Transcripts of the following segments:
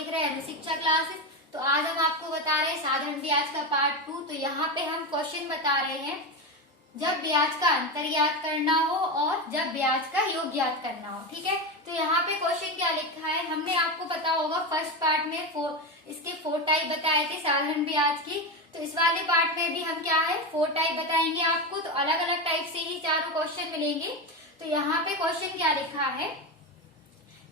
देख रहे हैं शिक्षा क्लासेस। तो आज हम आपको बता रहे हैं साधारण ब्याज का पार्ट 2। तो यहाँ पे हम क्वेश्चन बता रहे हैं जब ब्याज का अंतर ज्ञात करना हो और जब ब्याज का योग ज्ञात करना हो। ठीक है, तो यहाँ पे क्वेश्चन क्या लिखा है, हमने आपको पता होगा फर्स्ट पार्ट में इसके 4 टाइप बताए थे साधारण ब्याज की। तो इस वाले पार्ट में भी हम क्या है 4 टाइप बताएंगे आपको। तो अलग अलग टाइप से ही चारों क्वेश्चन मिलेंगे। तो यहाँ पे क्वेश्चन क्या लिखा है,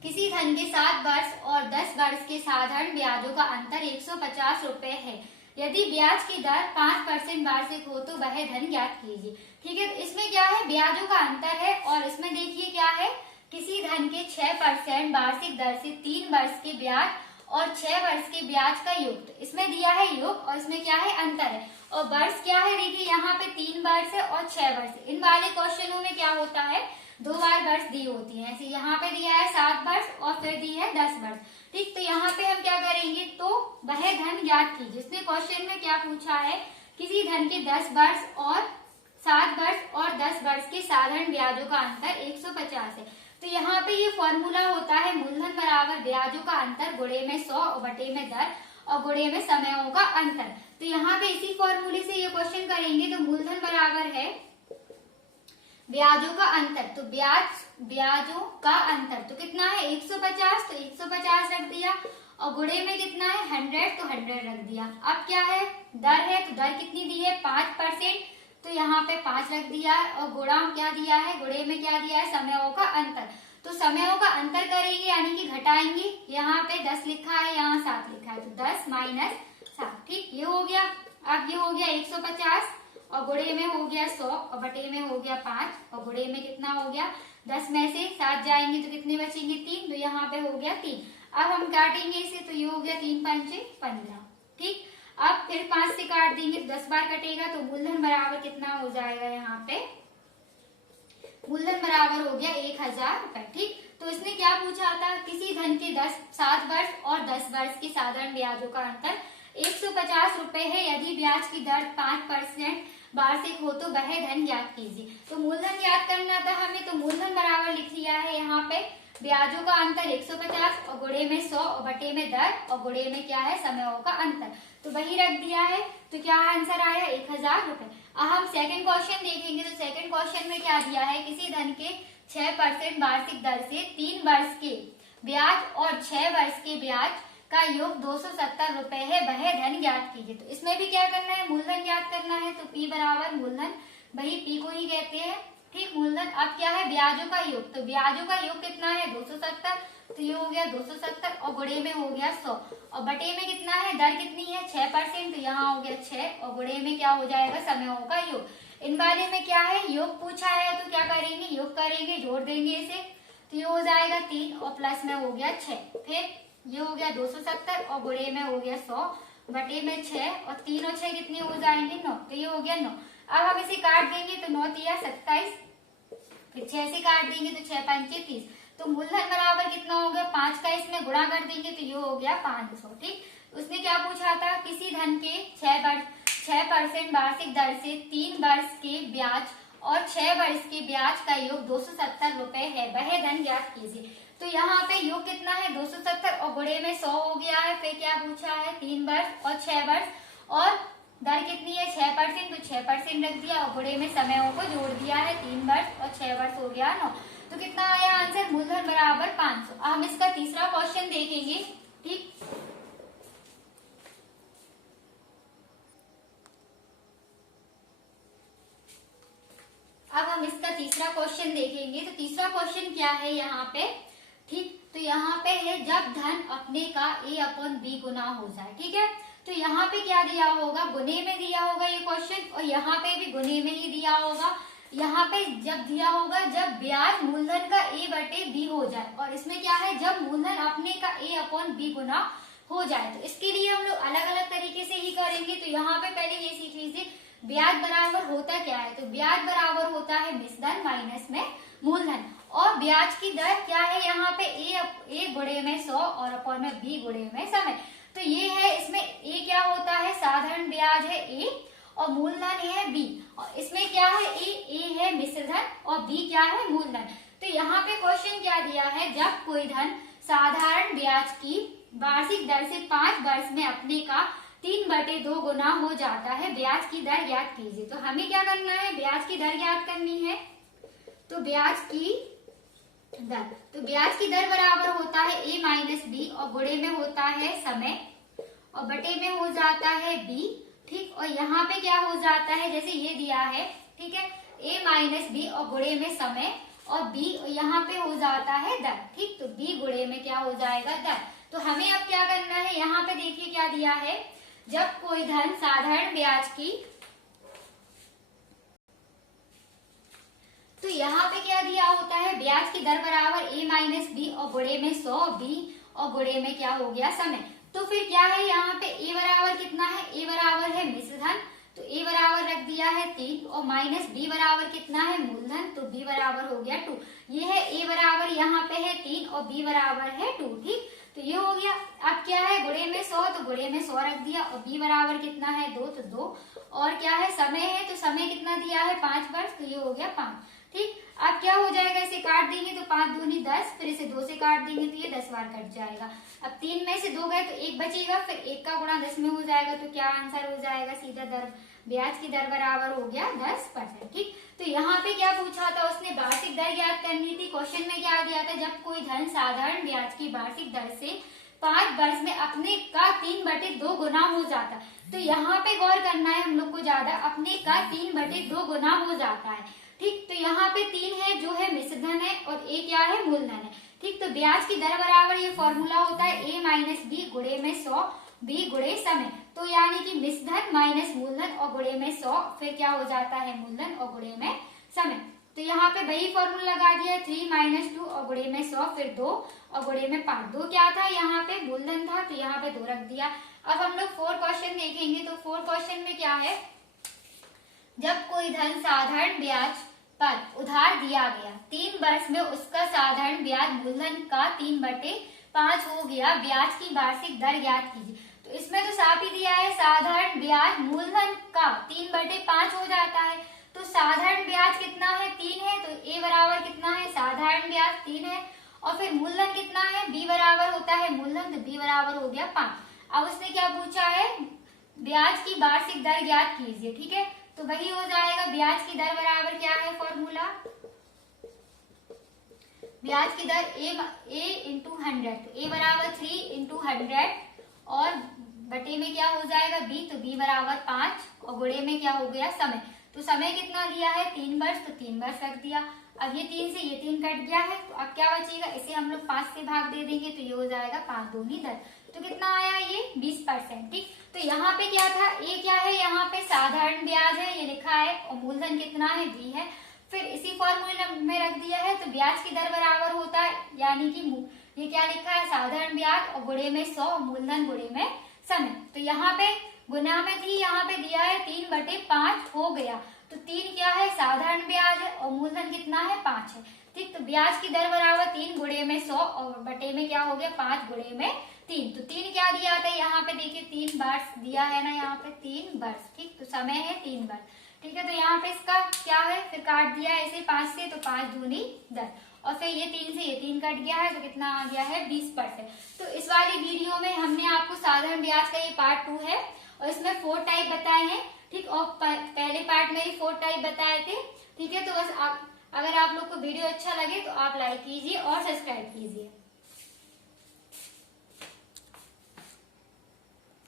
किसी धन के 7 वर्ष और 10 वर्ष के साधारण ब्याजों का अंतर 150 रुपए है। यदि ब्याज की दर 5% वार्षिक हो तो वह धन ज्ञात कीजिए। ठीक है, तो इसमें क्या है ब्याजों का अंतर है और इसमें देखिए क्या है, किसी धन के 6% वार्षिक दर से 3 वर्ष के ब्याज और 6 वर्ष के ब्याज का योग। तो इसमें दिया है योग और इसमें क्या है अंतर है। और वर्ष क्या है, देखिए यहाँ पे 3 वर्ष है और 6 वर्ष। इन वाले क्वेश्चनों में क्या होता है 2 बार वर्ष दी होती है। ऐसे यहाँ पे दिया है 7 वर्ष और फिर दी है 10 वर्ष। ठीक, तो यहाँ पे हम क्या करेंगे, तो वह धन ज्ञात कीजिए। इसने क्वेश्चन में क्या पूछा है, किसी धन के 10 वर्ष और 7 वर्ष और 10 वर्ष के साधारण ब्याजों का अंतर 150 है। तो यहाँ पे ये फॉर्मूला होता है मूलधन बराबर ब्याजों का अंतर गुणे में 100 और बटे में दर और गुणे में समयों का अंतर। तो यहाँ पे इसी फॉर्मूले से ये क्वेश्चन करेंगे। तो मूलधन बराबर है ब्याजों का अंतर, तो ब्याजों का अंतर तो कितना है 150, तो 150 रख दिया और गुणे में कितना है 100, तो 100 रख दिया। अब क्या है दर है, तो दर कितनी दी है 5%, तो यहाँ पे 5 रख दिया है और गुणा क्या दिया है, गुणे में क्या दिया है समयों का अंतर। तो समयों का अंतर करेंगे यानी कि घटाएंगे। यहाँ पे 10 लिखा है, यहाँ 7 लिखा है, तो 10 - 7। ठीक, ये हो गया। अब ये हो गया 150 और गुणे में हो गया 100 और बटे में हो गया 5 और गुणे में कितना हो गया 10 में से 7 जाएंगे तो कितने बचेंगे 3, तो यहाँ पे हो गया 3। अब हम काटेंगे इसे, तो ये हो गया 3 × 5 = 15। ठीक, अब फिर 5 से काट देंगे तो 10 बार कटेगा, तो मूलधन बराबर कितना हो जाएगा, यहाँ पे मूलधन बराबर हो गया 1000 रुपए। ठीक, तो इसने क्या पूछा था, किसी धन के 7 वर्ष और 10 वर्ष के साधारण ब्याजों का अंतर 150 रुपए है। यदि ब्याज की दर 5% वार्षिक हो तो वह धन ज्ञात कीजिए। तो मूलधन ज्ञात करना था हमें, तो मूलधन बराबर लिख लिया है यहाँ पे ब्याजों का अंतर 150 और गुणे में 100 और बटे में दर और गुणे में क्या है समयों का अंतर, तो वही रख दिया है। तो क्या आंसर आया 1000 रुपए। अब हम सेकंड क्वेश्चन देखेंगे। तो सेकंड क्वेश्चन में क्या दिया है, किसी धन के 6% वार्षिक दर से 3 वर्ष के ब्याज और 6 वर्ष के ब्याज का योग 270 रुपए है, वह धन ज्ञात कीजिए। तो इसमें भी क्या करना है मूलधन ज्ञात करना है। तो P बराबर मूलधन, वही P को ही कहते हैं। ठीक, मूलधन अब क्या है ब्याजों का योग, तो ब्याजों का योग कितना है 270, तो ये हो गया 270 और गुणे में हो गया 100 और बटे में कितना है दर कितनी है 6%, तो यहाँ हो गया 6 और गुणे में क्या हो जाएगा समयों का योग। इन वाले में क्या है योग पूछा है, तो क्या करेंगे योग करेंगे, जोड़ देंगे इसे, तो ये हो जाएगा 3 और प्लस में हो गया 6। फिर ये हो गया 270 और गुणे में हो गया 100 बटे में 6 और 3 और 6 कितने हो जाएंगे 9, तो ये हो गया 9। अब हम इसे काट देंगे, तो 9 × 27, फिर 6 से काट देंगे तो 6 × 5 = 30। तो मूलधन बराबर कितना हो गया 5 का इसमें गुणा कर देंगे तो ये हो गया 500। ठीक, उसने क्या पूछा था, किसी धन के 6% वार्षिक दर से 3 वर्ष के ब्याज और 6 वर्ष के ब्याज का योग 270 रुपए है, वह धन ज्ञात कीजिए। तो यहाँ पे योग कितना है 270 और गुणे में 100 हो गया है। फिर क्या पूछा है 3 वर्ष और 6 वर्ष और दर कितनी है 6%, तो 6% रख दिया और गुणे में समयों को जोड़ दिया है। 3 वर्ष और 6 वर्ष हो गया 9, तो कितना आया आंसर मूलधन बराबर 500। हम इसका तीसरा क्वेश्चन देखेंगे। ठीक, अब हम इसका तीसरा क्वेश्चन देखेंगे। तो तीसरा क्वेश्चन क्या है यहाँ पे, ठीक, तो यहाँ पे है जब धन अपने का A/B गुना हो जाए। ठीक है, तो यहाँ पे क्या दिया होगा, गुने में दिया होगा ये क्वेश्चन और यहाँ पे भी गुने में ही दिया होगा। यहाँ पे जब दिया होगा जब ब्याज मूलधन का A/B हो जाए, और इसमें क्या है जब मूलधन अपने का A/B गुना हो जाए। तो इसके लिए हम लोग अलग अलग तरीके से ही करेंगे। तो यहाँ पे पहले ये सीख लीजिए ब्याज बराबर होता क्या है, तो ब्याज बराबर होता है मिश्रधन माइनस में मूलधन, और ब्याज की दर क्या है यहाँ पे A गुणे में 100 और अपॉन में B गुणे में समय। तो ये है, इसमें A क्या होता है साधारण ब्याज है A और मूलधन है B, और इसमें क्या है A है मिश्रधन और B क्या है मूलधन। तो यहाँ पे क्वेश्चन क्या दिया है, जब कोई धन साधारण ब्याज की वार्षिक दर से 5 वर्ष में अपने का 3/2 गुना हो जाता है, ब्याज की दर ज्ञात कीजिए। तो हमें क्या करना है, ब्याज की दर ज्ञात करनी है। तो ब्याज की दर बराबर होता है a माइनस बी, और गुणे में होता है समय, और बटे में हो जाता है b, ठीक। और यहाँ पे क्या हो जाता है, जैसे ये दिया है, ठीक है, a माइनस बी और गुणे में समय, और b यहाँ पे हो जाता है दर, ठीक। तो b गुणे में क्या हो जाएगा, दर। तो हमें अब क्या करना है, यहाँ पे देखिए क्या दिया है, जब कोई धन साधारण ब्याज की, तो यहाँ पे क्या दिया होता है, ब्याज की दर बराबर a माइनस बी और गुणे में 100, b और गुणे में क्या हो गया, समय। तो फिर क्या है, यहाँ पे a बराबर कितना है, a बराबर है मिश्र धन, तो a बराबर रख दिया है 3, और माइनस b बराबर कितना है, मूलधन, तो b बराबर हो गया 2। ये है a बराबर यहाँ पे है 3 और b बराबर है 2, ठीक। तो ये हो गया। अब क्या है, गुणे में 100, तो गुणे में 100 रख दिया, और b बराबर कितना है 2, तो 2, और क्या है, समय है, तो समय कितना दिया है 5 वर्ष, तो ये हो गया 5, ठीक। अब क्या हो जाएगा, इसे काट देंगे तो 5 दूनी 10, फिर इसे 2 से काट देंगे तो ये 10 बार कट जाएगा। अब 3 में से 2 गए तो 1 बचेगा, फिर 1 का गुणा 10 में हो जाएगा, तो क्या आंसर हो जाएगा, सीधा दर, ब्याज की दर बराबर हो गया 10%, ठीक। तो यहाँ पे क्या पूछा था उसने, वार्षिक दर ज्ञात करनी थी। क्वेश्चन में क्या दिया था, जब कोई धन साधारण ब्याज की वार्षिक दर से 5 वर्ष में अपने का 3/2 गुना हो जाता। तो यहाँ पे गौर करना है हम लोग को ज्यादा, अपने का 3/2 गुना हो जाता है, ठीक। तो यहाँ पे 3 है जो है मिश्र धन है, और a क्या है, मूलधन है, ठीक। तो ब्याज की दर बराबर ये फॉर्मूला होता है a माइनस बी गुणे में 100, b गुणे समय। तो यानी कि मिश्र धन माइनस मूलधन और गुणे में 100, फिर क्या हो जाता है, मूलधन और गुणे में समय। तो यहाँ पे वही फॉर्मूला लगा दिया, 3 माइनस 2 और गुणे में 100, फिर 2 और गुणे में 5। 2 क्या था, यहाँ पे मूलधन था, तो यहाँ पे 2 रख दिया। अब हम लोग 4 क्वेश्चन देखेंगे। तो 4 क्वेश्चन में क्या है, जब कोई धन साधारण ब्याज पर उधार दिया गया, 3 वर्ष में उसका साधारण ब्याज मूलधन का 3/5 हो गया, ब्याज की वार्षिक दर ज्ञात कीजिए। तो इसमें तो साफ ही दिया है, साधारण ब्याज मूलधन का 3/5 हो जाता है। तो साधारण ब्याज कितना है, 3 है, तो a बराबर कितना है, साधारण ब्याज 3 है, और फिर मूलधन कितना है, b बराबर होता है मूलधन, तो b बराबर हो गया 5। अब उसने क्या पूछा है, ब्याज की वार्षिक दर ज्ञात कीजिए, ठीक है। तो वही हो जाएगा, ब्याज की दर बराबर क्या है, फॉर्मूला, ब्याज की दर a इंटू 100, तो a बराबर 3 इंटू 100, और बटे में क्या हो जाएगा b, तो b बराबर 5, और गुणे में क्या हो गया, समय। तो समय कितना दिया है, 3 वर्ष, तो 3 वर्ष रख दिया। अब ये 3 से ये 3 कट गया है, तो अब क्या बचेगा, इसे हम लोग 5 से भाग दे देंगे, तो ये हो जाएगा 5 दूनी 10। तो कितना आया, ये 20%, ठीक। तो यहाँ पे क्या था, a क्या है, यहाँ पे साधारण ब्याज है, ये लिखा है, और मूलधन कितना है, b है, फिर इसी फॉर्मूले में रख दिया है। तो ब्याज की दर बराबर होता है, यानी कि ये क्या लिखा है, साधारण ब्याज और गुणे में 100, मूलधन गुणे में समय। तो यहाँ पे गुना में थी, यहाँ पे दिया है 3/5 हो गया। तो 3 क्या है, साधारण ब्याज है, और मूलधन कितना है, 5 है, ठीक। तो ब्याज की दर बराबर 3 गुणे में 100, और बटे में क्या हो गया, 5 गुणे में 3। तो 3 क्या दिया था, यहाँ पे देखिए 3 वर्ष दिया है ना, यहाँ पे 3 वर्ष, ठीक। तो समय है 3 वर्ष, ठीक है। तो यहाँ पे इसका क्या है, फिर काट दिया है इसे 5 से, तो 5 दूनी 10, और फिर ये 3 से ये 3 कट गया है, तो कितना आ गया है, 20%। तो इस वाली वीडियो में हमने आपको साधारण ब्याज का ये पार्ट 2 है, और इसमें 4 टाइप बताए हैं, ठीक। और पहले पार्ट में ही 4 टाइप बताए थे, ठीक है। तो बस अगर आप लोग को वीडियो अच्छा लगे तो आप लाइक कीजिए और सब्सक्राइब कीजिए।